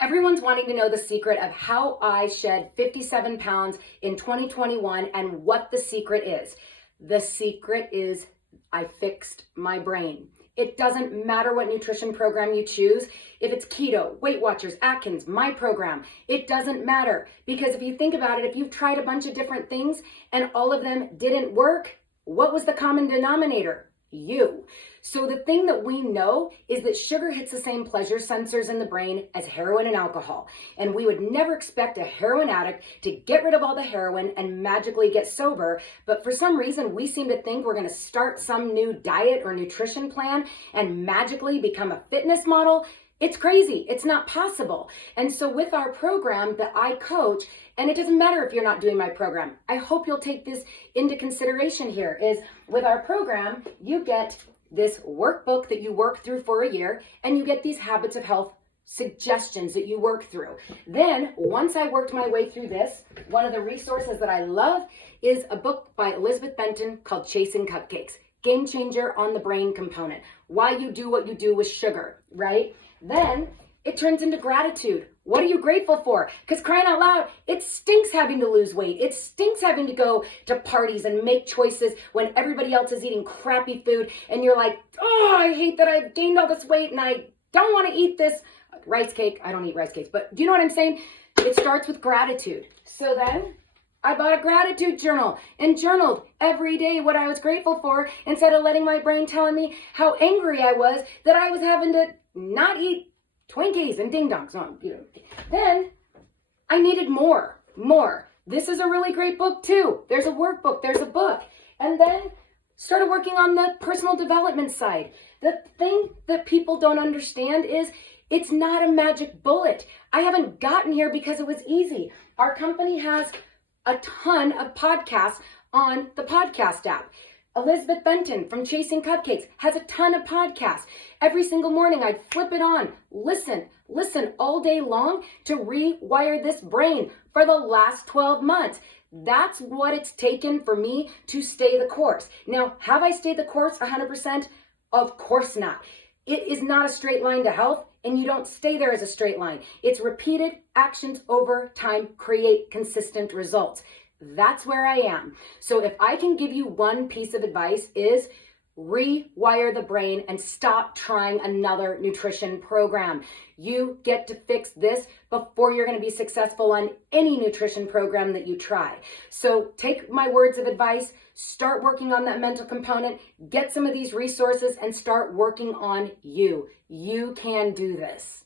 Everyone's wanting to know the secret of how I shed 57 pounds in 2021 and what the secret is. The secret is I fixed my brain. It doesn't matter what nutrition program you choose. If it's keto, Weight Watchers, Atkins, my program, it doesn't matter. Because if you think about it, if you've tried a bunch of different things and all of them didn't work, what was the common denominator? You. So the thing that we know is that sugar hits the same pleasure sensors in the brain as heroin and alcohol. And we would never expect a heroin addict to get rid of all the heroin and magically get sober. But for some reason, we seem to think we're going to start some new diet or nutrition plan and magically become a fitness model. It's crazy. It's not possible. And so with our program that I coach, and it doesn't matter if you're not doing my program, I hope you'll take this into consideration here, is with our program, you get this workbook that you work through for a year, and you get these habits of health suggestions that you work through. Then, once I worked my way through this, one of the resources that I love is a book by Elizabeth Benton called Chasing Cupcakes. Game changer on the brain component. Why you do what you do with sugar, right? Then it turns into gratitude. What are you grateful for? Because crying out loud, it stinks having to lose weight. It stinks having to go to parties and make choices when everybody else is eating crappy food. And you're like, oh, I hate that I've gained all this weight and I don't want to eat this rice cake. I don't eat rice cakes, but do you know what I'm saying? It starts with gratitude. So then I bought a gratitude journal and journaled every day what I was grateful for instead of letting my brain telling me how angry I was that I was having to not eat Twinkies and ding dongs. No, Then I needed more. This is a really great book too. There's a workbook, there's a book. And then started working on the personal development side. The thing that people don't understand is it's not a magic bullet. I haven't gotten here because it was easy. Our company has a ton of podcasts on the podcast app. Elizabeth Benton from Chasing Cupcakes has a ton of podcasts. Every single morning I'd flip it on, listen all day long to rewire this brain for the last 12 months. That's what it's taken for me to stay the course. Now, have I stayed the course 100%? Of course not. It is not a straight line to health, and you don't stay there as a straight line. It's repeated actions over time create consistent results. That's where I am. So if I can give you one piece of advice is rewire the brain and stop trying another nutrition program. You get to fix this before you're going to be successful on any nutrition program that you try. So take my words of advice, start working on that mental component, get some of these resources and start working on you. You can do this.